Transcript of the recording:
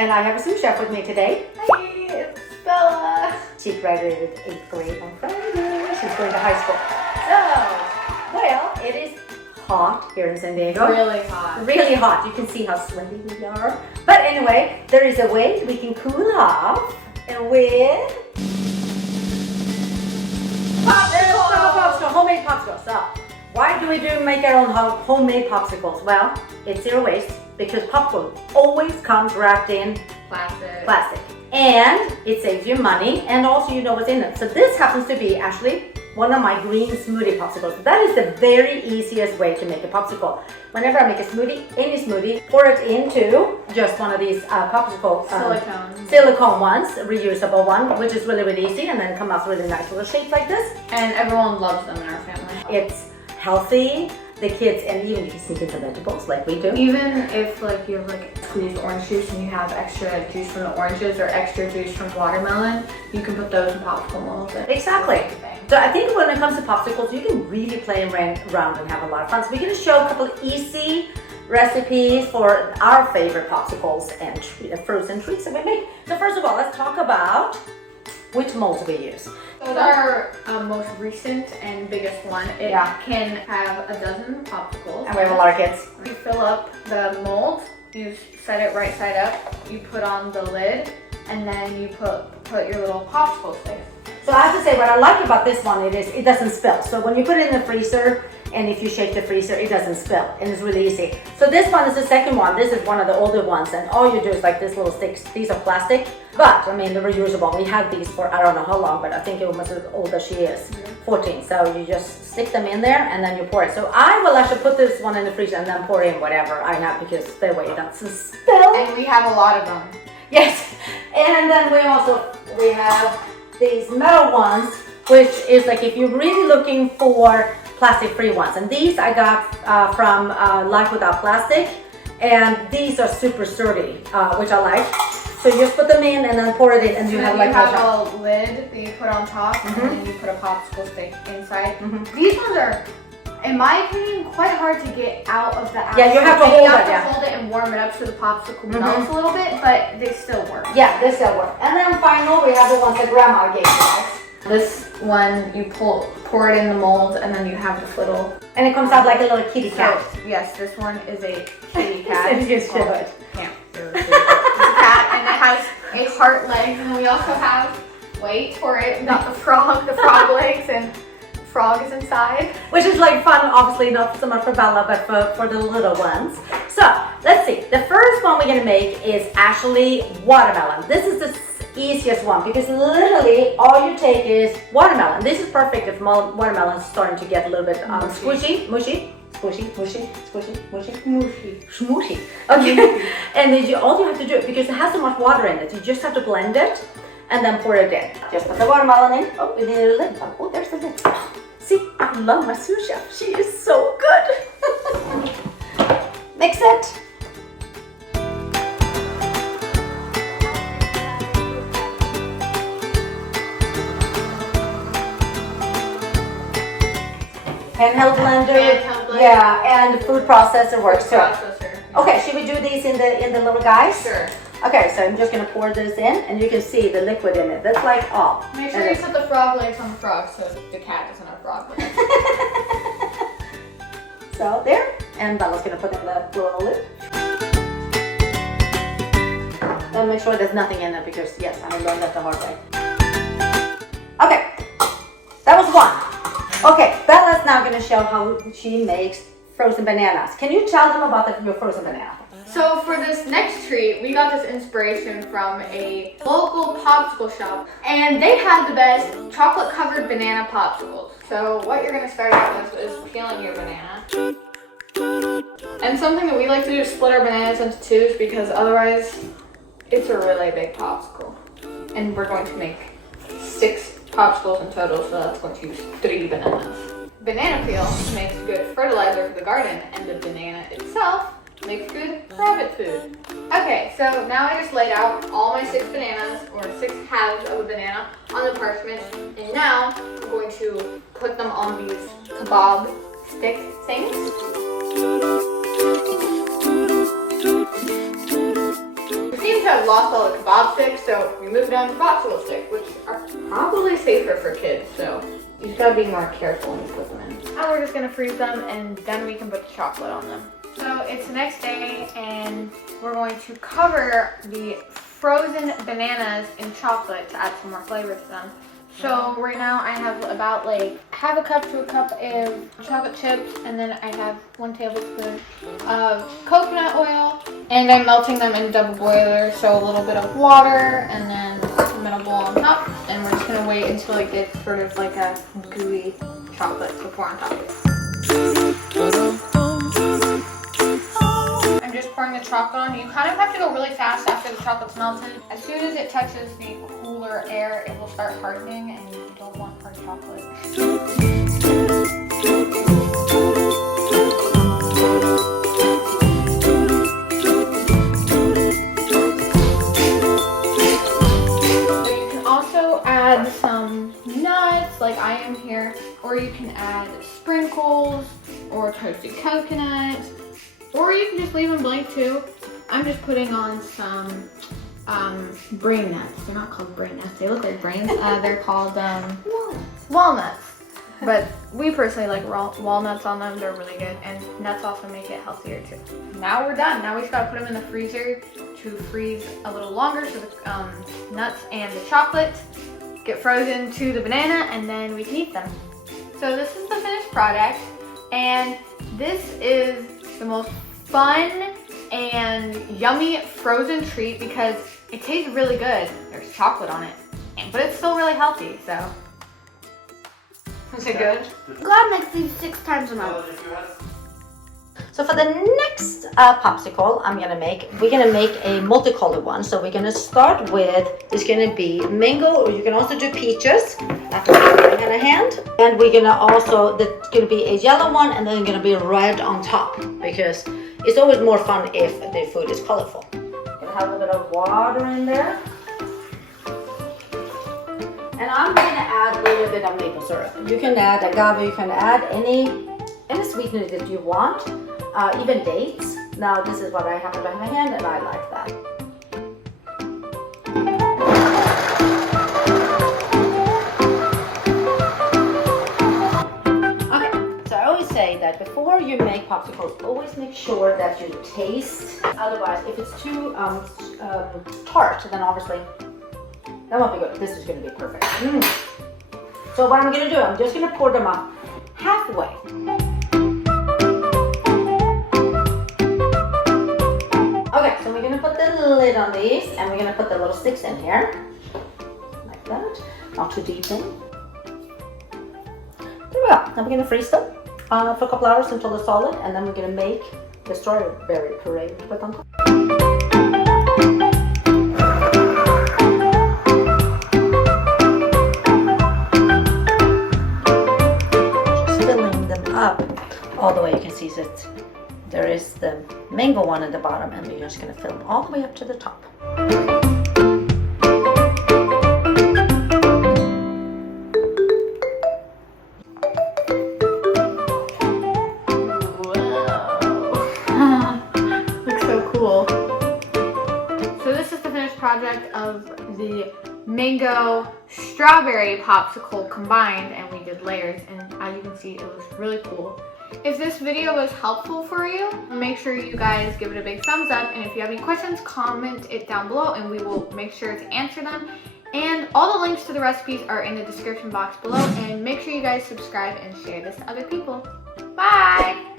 And I have a sous chef with me today. Hi, it's Bella. She graduated 8th grade on Friday. She's going to high school. So, well, it is hot here in San Diego. Really hot. Really hot. You can see how sweaty we are. But anyway, there is a way we can cool off with popsicles, homemade popsicles. So, why do we make our own homemade popsicles? Well, it's zero waste because popsicle always comes wrapped in plastic. And it saves you money, and also you know what's in it. So this happens to be actually one of my green smoothie popsicles. That is the very easiest way to make a popsicle. Whenever I make a smoothie, any smoothie, pour it into just one of these popsicle silicone ones, reusable one, which is really, really easy, and then come out really nice little shapes like this. And everyone loves them in our family. It's healthy. The kids, and even you can sneak in some vegetables like we do. Even if like you have like squeezed orange juice and you have extra juice from the oranges or extra juice from watermelon, you can put those in popsicle molds. Exactly. So I think when it comes to popsicles, you can really play around and have a lot of fun. So we're going to show a couple of easy recipes for our favorite popsicles and fruits and treats that we make. So first of all, let's talk about which molds we use. So our most recent and biggest one. It can have a dozen popsicles. And we have a lot of kids. You fill up the mold, you set it right side up, you put on the lid, and then you put your little popsicle stick. So I have to say, what I like about this one, it doesn't spill. So when you put it in the freezer, and if you shake the freezer, it doesn't spill, and it's really easy. So this one is the second one. This is one of the older ones, and all you do is like this little sticks. These are plastic, but I mean, they're reusable. We had these for I don't know how long, but I think it was as old as she is, 14. So you just stick them in there, and then you pour it. So I will actually put this one in the freezer and then pour in whatever I have, because that way it doesn't spill. And we have a lot of them. Yes, and then we have these metal ones, which is like if you're really looking for plastic-free ones, and these I got from Life Without Plastic, and these are super sturdy, which I like. So you just put them in and then pour it in, and so you have like a lid that you put on top, and then you put a popsicle stick inside. These ones are, in my opinion, quite hard to get out of the outside. Yeah, you have to hold it. You have to hold it and warm it up so the popsicle melts a little bit, but they still work. Yeah, they still work. And then final, we have the ones that Grandma gave us. This one, you pour it in the mold, and then you have this little... And it comes out like a little kitty cat. So, yes, this one is a kitty cat. It's just good. Yeah. It's a cat, and it has a heart leg, and we also have, wait for it, we got the frog legs, and frog is inside. Which is like fun, obviously not so much for Bella, but for the little ones. So, let's see. The first one we're gonna make is actually watermelon. This is the easiest one because literally all you take is watermelon. This is perfect if watermelon is starting to get a little bit squishy, mushy. Okay, and then all you have to do, because it has so much water in it, you just have to blend it and then pour it in. Just put the watermelon in. Oh, we need a lid. Oh, there's the lid. See, I love my sous chef. She is so good. Mix it. Handheld blender. Yeah, and food processor works too. Okay, should we do these in the little guys? Sure. Okay, so I'm just gonna pour this in, and you can see the liquid in it. That's like all. Make sure you put the frog legs on the frog so the cat doesn't have frog legs. So there, and Bella's gonna put in the little lid. And make sure there's nothing in it because yes, I learned that the hard way. Okay, that was one. Okay, Bella's now gonna show how she makes frozen bananas. Can you tell them about your frozen banana? So for this next treat, we got this inspiration from a local popsicle shop, and they had the best chocolate-covered banana popsicles. So what you're gonna start out with is peeling your banana. And something that we like to do is split our bananas into twos because otherwise it's a really big popsicle. And we're going to make 6 popsicles in total, so that's going to use 3 bananas. Banana peel makes good fertilizer for the garden, and the banana itself makes good rabbit food. Okay, so now I just laid out all my 6 bananas, or 6 halves of a banana, on the parchment, and now I'm going to put them on these kebab stick things. It seems to have lost all the kebab sticks, so we moved down to popsicle sticks, which are probably safer for kids, so you just gotta be more careful when you put them in. Now we're just gonna freeze them and then we can put the chocolate on them. So it's the next day and we're going to cover the frozen bananas in chocolate to add some more flavor to them. So right now I have about like half a cup to a cup of chocolate chips, and then I have 1 tablespoon of coconut oil, and I'm melting them in a double boiler, so a little bit of water and then some middle bowl on top, and we're just gonna wait until it gets sort of like a gooey chocolate to pour on top of it. I'm just pouring the chocolate on. You kind of have to go really fast after the chocolate's melted. As soon as it touches the cooler air, it will start hardening, and you don't want hard chocolate. So you can also add some nuts, like I am here, or you can add sprinkles or toasted coconut. Or you can just leave them blank too. I'm just putting on some brain nuts. They're not called brain nuts. They look like brains. They're called walnuts. But we personally like walnuts on them. They're really good. And nuts also make it healthier too. Now we're done. Now we just gotta put them in the freezer to freeze a little longer so the nuts and the chocolate get frozen to the banana, and then we can eat them. So this is the finished product, and this is the most fun and yummy frozen treat because it tastes really good. There's chocolate on it, but it's still really healthy, so. Is it good? God makes these 6 times a month. So for the next popsicle we're gonna make a multicolored one. So we're gonna start with, it's gonna be mango, or you can also do peaches. After in a hand. And we're gonna also, there's gonna be a yellow one, and then gonna be red on top, because it's always more fun if the food is colorful. Gonna have a little bit of water in there. And I'm gonna add a little bit of maple syrup. You can add agave, you can add any sweetener that you want, even dates. Now this is what I have in my hand, and I like that. That before you make popsicles, always make sure that you taste. Otherwise, if it's too tart, then obviously that won't be good. This is going to be perfect. So what I'm going to do, I'm just going to pour them up halfway. Okay, so we're going to put the lid on these, and we're going to put the little sticks in here, like that. Not too deep in. There we go. Now we're going to freeze them for a couple hours until they're solid, and then we're going to make the strawberry puree to put on top. Just filling them up all the way. You can see that there is the mango one at the bottom, and we're just going to fill them all the way up to the top. So this is the finished project of the mango strawberry popsicle combined, and we did layers, and as you can see, it was really cool. If this video was helpful for you, make sure you guys give it a big thumbs up, and if you have any questions, comment it down below and we will make sure to answer them. And all the links to the recipes are in the description box below, and make sure you guys subscribe and share this to other people. Bye!